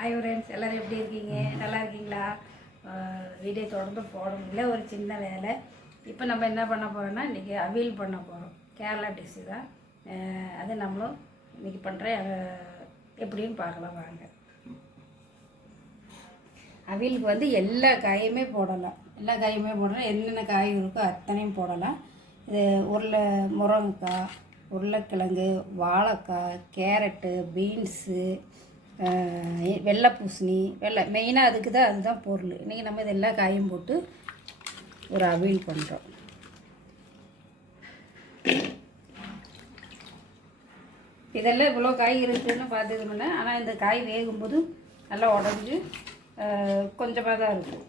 Hi friends, எல்லோரும் எப்படி இருக்கீங்க? நல்லா இருக்கீங்களா? வீடியோ தொடர்ந்து போட முடியல, ஒரு சின்ன வேலை. இப்போ நம்ம என்ன பண்ண போகிறோம்னா, இன்றைக்கி அவியல் பண்ண போகிறோம். கேரளா டிஷ்ஷு தான். அது நம்மளும் இன்றைக்கி பண்ணுறேன். அதை எப்படின்னு பார்க்கலாம் வாங்க. அவியலுக்கு வந்து எல்லா காயுமே போடலாம். என்னென்ன காய் இருக்கோ அத்தனையும் போடலாம். இது முருங்கைக்காய், உருளைக்கிழங்கு, வாழைக்காய், கேரட்டு, பீன்ஸு, வெள்ளை பூசணி, மெயினாக அதுதான் பொருள். இன்றைக்கி நம்ம இது எல்லா காயும் போட்டு ஒரு அவியல் பண்ணுறோம். இதெல்லாம் இவ்வளோ காய் இருக்குதுன்னு பார்த்துக்கணும்னா, ஆனால் இந்த காய் வேகும்போது நல்லா உடஞ்சி கொஞ்சமாக தான் இருக்கும்.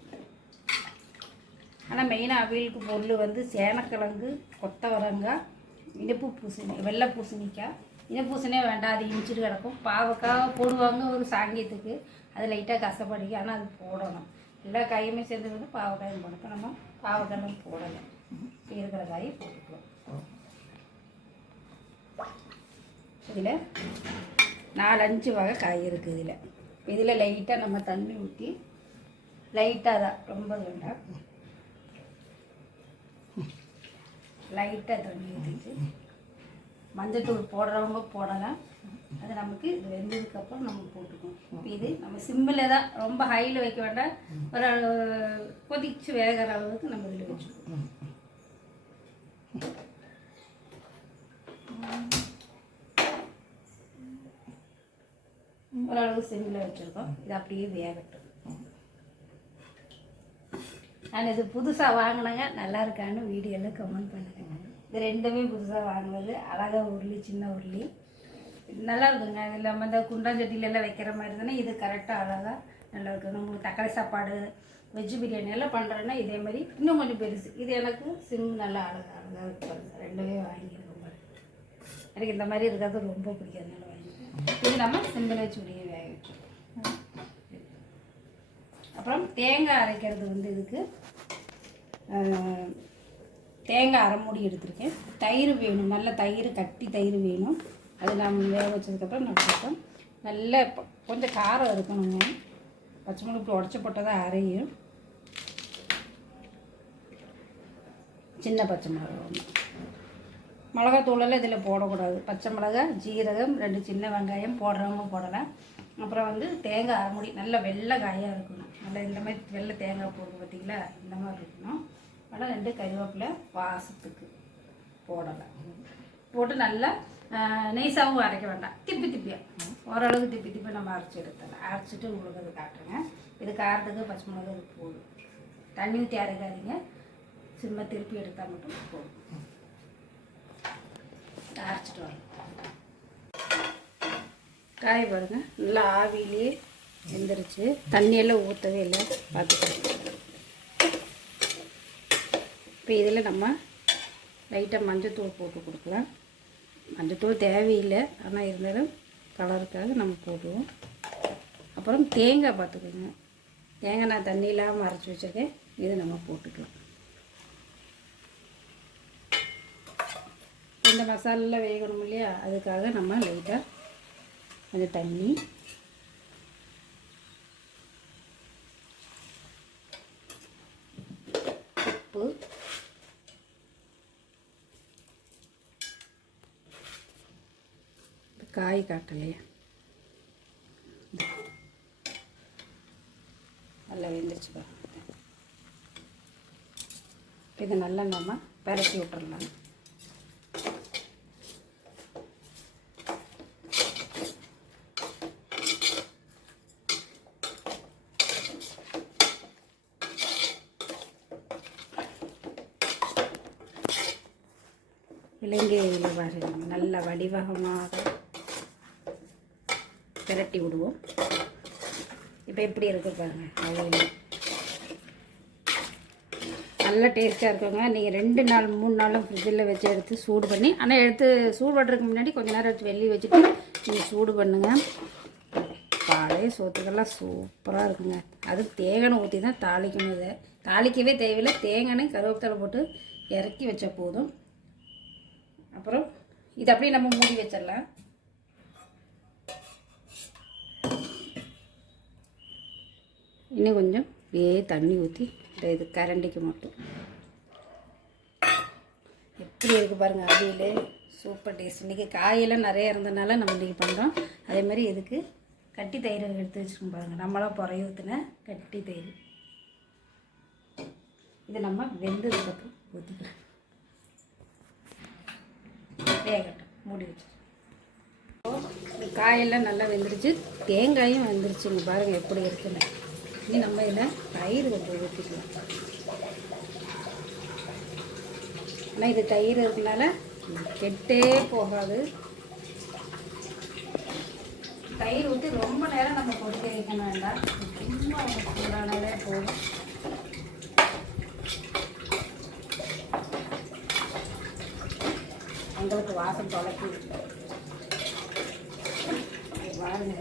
ஆனால் மெயினாக அவியலுக்கு பொருள் வந்து சேனக்கிழங்கு, கொத்தவரங்காய், இனிப்பு பூசணி, வெள்ளை பூசணிக்காய். இனப்பூசணியே வேண்டாம், அது இனிச்சிட்டு கிடக்கும். பாவக்காய் போடுவாங்க ஒரு சாங்கியத்துக்கு, அது லைட்டாக கசப்படிக்கும். ஆனால் அது போடணும். எல்லா காயுமே சேர்ந்து வந்து பாவக்காயும் போடணும். இப்போ நம்ம பாவக்காயும் போடலை, இருக்கிற காயை போட்டுக்கலாம். இதில் 4-5 வகை காய் இருக்குது. இதில் லைட்டாக நம்ம தண்ணி ஊற்றி, லைட்டாக தான், ரொம்ப வேண்டாம், லைட்டாக தண்ணி ஊற்றிட்டு மஞ்சத்தூள் போடுறவங்க போடலாம். அது நமக்கு இது வெந்ததுக்கப்புறம் நம்ம போட்டுக்கணும். இப்போ இது நம்ம சிம்மில் தான், ரொம்ப ஹையில் வைக்க வேண்டாம். ஒரு கொதிச்சு வேகிற அளவுக்கு நம்ம இதில் வச்சுக்கணும். ஓரளவு சிம்மில் வச்சுருக்கோம். இது அப்படியே வேகட்டும். நான் இது புதுசாக வாங்கினேங்க, நல்லா இருக்கான்னு வீடியோவில் கமெண்ட் பண்ணுங்க. இது ரெண்டுமே புதுசாக வாங்கினது. அழகாக உருளி, சின்ன உருளி, நல்லா இருக்குங்க. இதில் நம்ம இந்த குண்டாஞ்சட்டிலெல்லாம் வைக்கிற மாதிரி தானே இது கரெக்டாக அழகாக நல்லா இருக்குது. நம்மளுக்கு தக்காளி சாப்பாடு, வெஜ்ஜு பிரியாணி எல்லாம் பண்ணுறேன்னா இதே மாதிரி இன்னும் கொஞ்சம் பெருசு. இது எனக்கு நல்லா அழகாக இருக்குது. ரெண்டுமே வாங்கியிருக்கோம். எனக்கு இந்த மாதிரி இருக்கிறது ரொம்ப பிடிக்காதுனால வாங்கிக்கிறேன். இது நம்ம சிம்பிள் வச்சு முடிய வேக வச்சோம். அப்புறம் தேங்காய் அரைக்கிறது வந்து இதுக்கு தேங்காய் அரை மூடி எடுத்துருக்கேன். தயிர் வேணும், நல்ல தயிர், கட்டி தயிர் வேணும். அது நம்ம வேக வச்சதுக்கப்புறம் நம்ம பார்த்தோம். நல்ல கொஞ்சம் காரம் இருக்கணுங்க. பச்சை மிளகு இப்படி உடச்சி போட்டதாக அரையும். சின்ன பச்சை மிளகா ஒன்று. மிளகாத்தூளெல்லாம் இதில் போடக்கூடாது. பச்சை மிளகாய், ஜீரகம், 2 சின்ன வெங்காயம் போடுறவங்க போடலாம். அப்புறம் வந்து தேங்காய் அரை மூடி, நல்ல வெள்ளை காயாக இருக்கணும். நல்லா இந்த மாதிரி வெள்ளை தேங்காய் போடுறது பார்த்திங்களா, இந்த மாதிரி இருக்கணும். ஆனால் 2 கருவேப்பிலை வாசத்துக்கு போடலாம். போட்டு நல்லா நெய்ஸாகவும் அரைக்க வேண்டாம், திப்பியாக ஓரளவுக்கு திப்பி நம்ம அரைச்சி எடுத்துடலாம். அரைச்சிட்டு உங்களுக்கு அது காட்டுறேங்க. இது காரத்துக்கு பச்சை மிளகா இது போடும். தண்ணி ஊற்றி அரைக்காதீங்க, சிம்மை திருப்பி எடுத்தால் மட்டும் போடும். அரைச்சிட்டு வரலாம். காய் பாருங்கள், நல்லா ஆவிலே வெந்துருச்சு. தண்ணியெல்லாம் ஊற்றவே இல்லை, பார்த்துக்கலாம். இப்போ இதில் நம்ம லைட்டாக மஞ்சத்தூள் போட்டு கொடுக்கலாம். மஞ்சத்தூள் தேவையில்லை, ஆனால் இருந்தாலும் கலருக்காக நம்ம போடுவோம். அப்புறம் தேங்காய் பார்த்துக்கோங்க. தேங்காய் நான் தண்ணி இல்லாமல் அரைச்சி வச்சுருக்கேன். இதை நம்ம போட்டுக்கலாம். இந்த மசாலெலாம் வேகணும் இல்லையா, அதுக்காக நம்ம லைட்டாக கொஞ்சம் தண்ணி, உப்பு, காய் காட்டலையா, நல்லா வெந்துருச்சுப்பா. இதை நல்லா நம்ம பரட்டி விட்டுறலாம். இலங்கையில் பாருங்க, நல்ல வடிவகமாக பிரட்டி விடுவோம். இப்போ எப்படி இருக்குது பாருங்கள். அது நல்ல டேஸ்ட்டாக இருக்குங்க. நீங்கள் 2 நாள் 3 நாளும் ஃப்ரிட்ஜில் வச்சு எடுத்து சூடு பண்ணி, ஆனால் எடுத்து சூடு பண்ணுறதுக்கு முன்னாடி கொஞ்சம் நேரம் வச்சு வெளியே வச்சுட்டு நீங்கள் சூடு பண்ணுங்கள். பழைய சோத்துக்கெல்லாம் சூப்பராக இருக்குங்க. அது தேங்காய் ஊற்றி தான் தாளிக்கணும். இதை தாளிக்கவே தேவையில்லை, தேங்காய் கருவேப்பிலை போட்டு இறக்கி வச்ச போதும். அப்புறம் இது அப்படியே நம்ம மூடி வச்சிடலாம். இன்னும் கொஞ்சம் அப்படியே தண்ணி ஊற்றி இது கரண்டிக்கு மட்டும். எப்படி இருக்குது பாருங்கள் அவியல், சூப்பர் டேஸ்ட். இன்றைக்கி காயெல்லாம் நிறைய இருந்ததுனால நம்ம இன்றைக்கி பண்ணுறோம். அதேமாதிரி இதுக்கு கட்டி தயிர் எடுத்து வச்சுக்கோங்க பாருங்கள், நம்மளாம் புறைய ஊற்றின கட்டி தயிர். இது நம்ம வெந்ததுக்கப்புறம் ஊற்றிக்கலாம். வேகட்டும், மூடி வச்சு. காயெல்லாம் நல்லா வெந்துருச்சு, தேங்காயும் வெந்துருச்சுங்க பாருங்கள் எப்படி இருக்குன்னு. இனி நம்ம இதில் தயிர் கொஞ்சம் ஊற்றிக்கலாம். ஆனால் இது தயிர் இருக்கனால கெட்டே போகாது. தயிர் ஊற்றி ரொம்ப நேரம் நம்ம கொதிக்க வைக்கணும் வேண்டாம், சும்மா சூடானதே போதும். எங்களுக்கு வாசம் தொலைக்கி பாருங்க.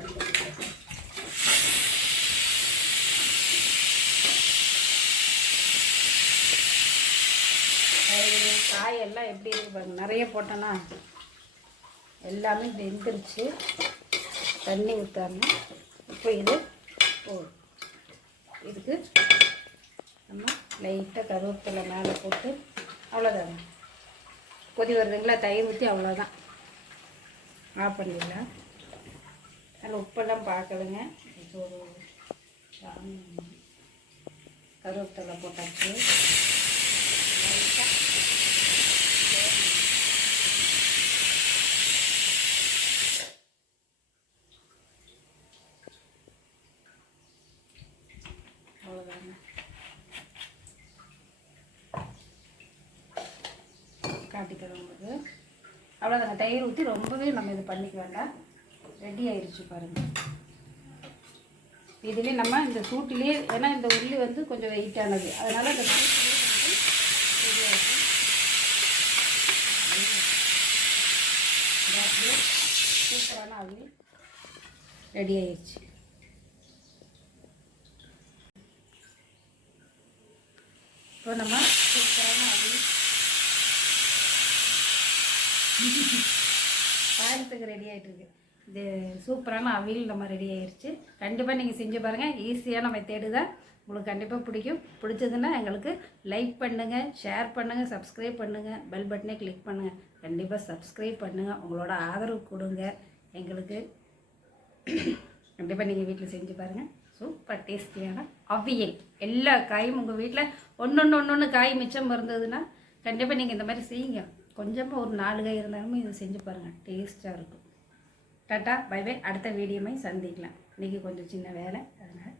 காயெல்லாம் எப்படி இருக்கு பாருங்க, நிறைய போட்டோன்னா எல்லாமே வெந்துருச்சு. தண்ணி ஊற்றாம இப்போ இது போதும். இதுக்கு நம்ம லைட்டாக கருவேப்பிலை மேலே போட்டு அவ்வளோதாங்க. கொதி வருதுங்களா, தயிர் ஊற்றி அவ்வளோதான், ஆஃப் பண்ணிடலாம். அதில் உப்பெல்லாம் பார்க்கலுங்க. இப்போ கருவேப்பிலை போட்டாச்சு. அவ்வளோதாங்க, காட்டிக்கிறோம் உங்களுக்கு. அவ்வளோதாங்க, தயிர் ஊற்றி ரொம்பவே நம்ம இது பண்ணிக்க வேண்டாம். ரெடி ஆயிடுச்சு பாருங்கள். இதுலேயே நம்ம இந்த சூட்டிலே, ஏன்னா இந்த உள்ளி வந்து கொஞ்சம் வெயிட்டானது, அதனால் இந்த சூட்டிலே வந்து ரெடி ஆகிடும். சூப்பரான அள்ளி ரெடி ஆயிடுச்சு. இப்போ நம்ம சூப்பரான அள்ளி பாயசத்துக்கு ரெடி ஆகிட்டுருக்கு. இது சூப்பரான அவியல் நம்ம ரெடி ஆகிடுச்சு. கண்டிப்பாக நீங்கள் செஞ்சு பாருங்கள், ஈஸியான மெத்தேடு தான். உங்களுக்கு கண்டிப்பாக பிடிக்கும். பிடிச்சதுன்னா எங்களுக்கு லைக் பண்ணுங்கள், ஷேர் பண்ணுங்கள், சப்ஸ்கிரைப் பண்ணுங்கள், பெல் பட்டனே கிளிக் பண்ணுங்கள். கண்டிப்பாக சப்ஸ்கிரைப் பண்ணுங்கள், உங்களோட ஆதரவு கொடுங்க எங்களுக்கு. கண்டிப்பாக நீங்கள் வீட்டில் செஞ்சு பாருங்கள். சூப்பர் டேஸ்டியான அவியல். எல்லா காயும் உங்கள் வீட்டில் ஒன்று காய் மிச்சம் இருந்ததுன்னா கண்டிப்பாக நீங்கள் இந்த மாதிரி செய்யுங்க. கொஞ்சமாக ஒரு 4 காய் இருந்தாலுமே இதை செஞ்சு பாருங்கள், டேஸ்ட்டாக இருக்கும். டாட்டா, பை பை. அடுத்த வீடியோமே சந்திக்கலாம். இன்றைக்கி கொஞ்சம் சின்ன வேலை, அதனால்